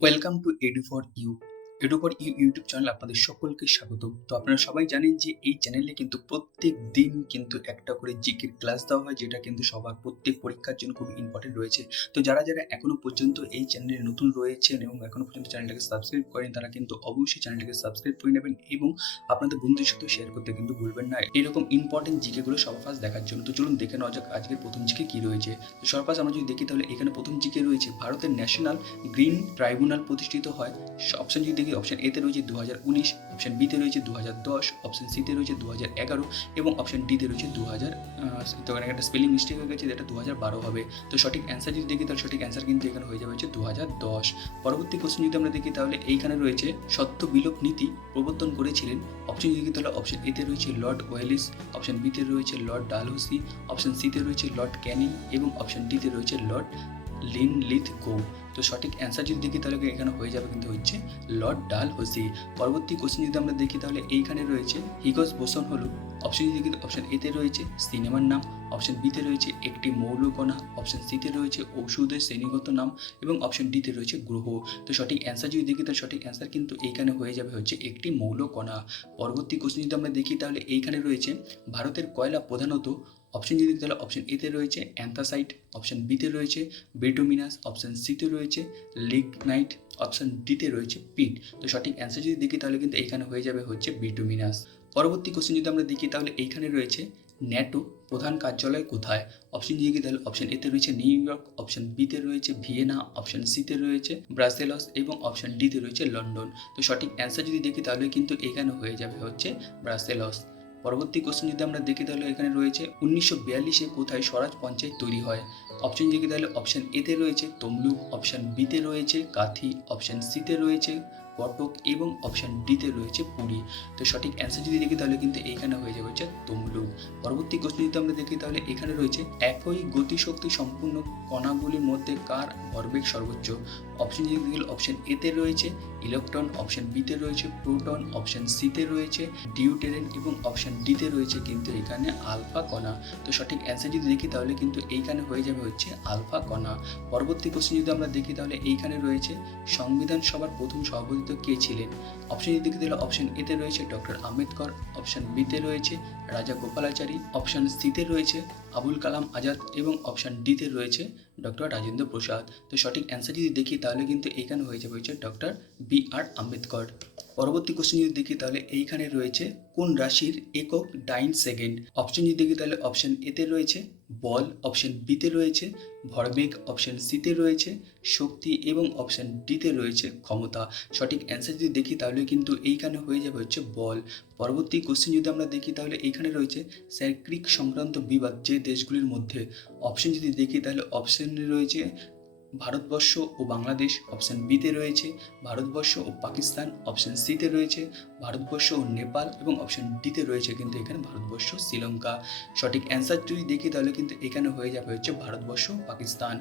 Welcome to Edu for you. Edu for you YouTube channel আপনাদের সকলকে স্বাগত। তো আপনারা সবাই জানেন যে এই চ্যানেলে কিন্তু প্রত্যেক দিন কিন্তু একটা করে জিকের ক্লাস দেওয়া হয়, যেটা কিন্তু সবার প্রত্যেক পরীক্ষার জন্য খুব ইম্পর্টেন্ট রয়েছে। তো যারা যারা এখনো পর্যন্ত এই চ্যানেলে নতুন রয়েছেন এবং এখনো পর্যন্ত চ্যানেলটাকে সাবস্ক্রাইব করেন, তারা কিন্তু অবশ্যই চ্যানেলটাকে সাবস্ক্রাইব করে নেবেন এবং আপনাদের বন্ধুদের সাথে শেয়ার করতে কিন্তু ভুলবেন না এরকম ইম্পর্টেন্ট জিকেগুলো সবার ফার্স্ট দেখার জন্য। তো চলুন দেখে নেওয়া যাক আজকের প্রথম জিকে কি রয়েছে। তো সবার ফার্স্ট আমরা যদি দেখি তাহলে এখানে প্রথম জিকে রয়েছে ভারতের ন্যাশনাল গ্রিন ট্রাইব্যুনাল প্রতিষ্ঠিত হয়। অপশন যদি দেখি, অপশন এতে রয়েছে 2019, অপশন বিতে রয়েছে 2010, অপশন সিতে রয়েছে 2011 এবং অপশন ডিতে রয়েছে 2000। তো এখানে একটা স্পেলিং মিস্টেক হয়ে গেছে, যেটা 2012 হবে। তো সঠিক অ্যান্সার যদি দেখি তাহলে সঠিক অ্যান্সার কিন্তু এখানে হয়ে যাবে হচ্ছে 2010। পরবর্তী কোশ্চেন যদি আমরা দেখি তাহলে এইখানে রয়েছে সত্য বিলোপ নীতি প্রবর্তন করেছিলেন। অপশন যদি দেখি তাহলে অপশন এতে রয়েছে লর্ড ওয়েলিস, অপশন বিতে রয়েছে লর্ড ডালহৌসি, অপশন সিতে রয়েছে লর্ড ক্যানিং এবং অপশন ডিতে রয়েছে লর্ড লিনলিথগো। তো সঠিক অ্যান্সার যদি দেখি তাহলে এখানে হয়ে যাবে কিন্তু হচ্ছে লর্ড ডালহৌসি। পরবর্তী কোশ্চেন যদি আমরা দেখি তাহলে এইখানে রয়েছে হিগস বোসন হলো। অপশন যদি দেখি, অপশন এতে রয়েছে সিনেমার নাম, অপশন বিতে রয়েছে একটি মৌলকণা, অপশন সিতে রয়েছে ঔষধের শ্রেণীগত নাম এবং অপশন ডিতে রয়েছে গ্রহ। তো সঠিক অ্যান্সার যদি দেখি তাহলে সঠিক অ্যান্সার কিন্তু এইখানে হয়ে যাবে হচ্ছে একটি মৌলকণা। পরবর্তী কোশ্চেন যদি আমরা দেখি তাহলে এইখানে রয়েছে ভারতের কয়লা প্রধানত। অপশন যদি দেখি তাহলে অপশন এতে রয়েছে অ্যান্থাসাইট, অপশন বিতে রয়েছে বিটুমিনাস, অপশন সিতে রয়েছে লিগনাইট, অপশন ডিতে রয়েছে পিট। তো সঠিক অ্যান্সার যদি দেখি তাহলে কিন্তু এইখানে হয়ে যাবে হচ্ছে বিটুমিনাস। পরবর্তী কোশ্চেন যদি আমরা দেখি তাহলে এইখানে রয়েছে ন্যাটো প্রধান কার্যালয় কোথায়। অপশন দিয়ে কি তাহলে অপশন এতে রয়েছে নিউ ইয়র্ক, অপশন বিতে রয়েছে ভিয়েনা, অপশন সিতে রয়েছে ব্রাসেলস এবং অপশন ডিতে রয়েছে লন্ডন। তো সঠিক অ্যান্সার যদি দেখি তাহলে কিন্তু এখানে হয়ে যাবে হচ্ছে ব্রাসেলস। পরবর্তী কোশ্চেন যদি আমরা দেখি তাহলে এখানে রয়েছে 1942-এ কোথায় স্বরাজ পঞ্চায়েত তৈরি হয়। অপশন দেখি তাহলে অপশন এতে রয়েছে তমলুক, অপশন বিতে রয়েছে কাথি, অপশন সিতে রয়েছে কটক এবং অপশন ডিতে রয়েছে পুরী। তো সঠিক অ্যান্সার যদি দেখি তাহলে কিন্তু এইখানে হয়ে যাবে হচ্ছে তমলুক। পরবর্তী কোশ্চেন যদি আমরা দেখি তাহলে এখানে রয়েছে একই গতিশক্তি সম্পূর্ণ কণাগুলির মধ্যে কার ভরবেগ সর্বোচ্চ। অপশন যদি দেখি অপশন এতে রয়েছে ইলেকট্রন, অপশন বিতে রয়েছে প্রোটন, অপশন সিতে রয়েছে ডিউটেরিন এবং অপশন ডিতে রয়েছে কিন্তু এখানে আলফা কণা। তো সঠিক অ্যান্সার যদি দেখি তাহলে কিন্তু এইখানে হয়ে যাবে হচ্ছে আলফা কণা। পরবর্তী কোশ্চেন যদি আমরা দেখি তাহলে এইখানে রয়েছে সংবিধান সভার প্রথম সভাপতি কে ছিলেন। অপশন যদি দেখি তাহলে অপশন এতে রয়েছে ডক্টর আম্বেদকর, অপশন বিতে রয়েছে রাজা গোপালাচারী, অপশন সিতে রয়েছে আবুল কালাম আজাদ এবং অপশন ডিতে রয়েছে ডক্টর রাজেন্দ্র প্রসাদ। তো সঠিক অ্যান্সার যদি দেখি তাহলে কিন্তু এইখানে হয়ে যাবে হচ্ছে ডক্টর BR আম্বেদকর। পরবর্তী কোশ্চেন যদি দেখি তাহলে এইখানে রয়েছে কোন রাশির একক ডাইন সেকেন্ড। অপশন যদি দেখি তাহলে অপশন এতে রয়েছে বল, অপশন বিতে রয়েছে ভরবেগ, অপশন সিতে রয়েছে শক্তি এবং অপশন ডিতে রয়েছে ক্ষমতা। সঠিক অ্যান্সার যদি দেখি তাহলে কিন্তু এইখানে হয়ে যাবে হচ্ছে বল। পরবর্তী কোশ্চেন যদি আমরা দেখি তাহলে এইখানে রয়েছে সাইক্লিক সংক্রান্ত বিবাদ যে দেশগুলির মধ্যে। অপশন যদি দেখি তাহলে অপশনে রয়েছে ভারতবর্ষ ও বাংলাদেশ, অপশন বিতে রয়েছে ভারতবর্ষ ও পাকিস্তান, অপশন সিতে রয়েছে ভারতবর্ষ ও নেপাল এবং অপশন ডিতে রয়েছে কিন্তু এখানে ভারতবর্ষ শ্রীলঙ্কা। সঠিক অ্যান্সার যদি দেখি তাহলে কিন্তু এখানে হয়ে যাবে হচ্ছে ভারতবর্ষ পাকিস্তান।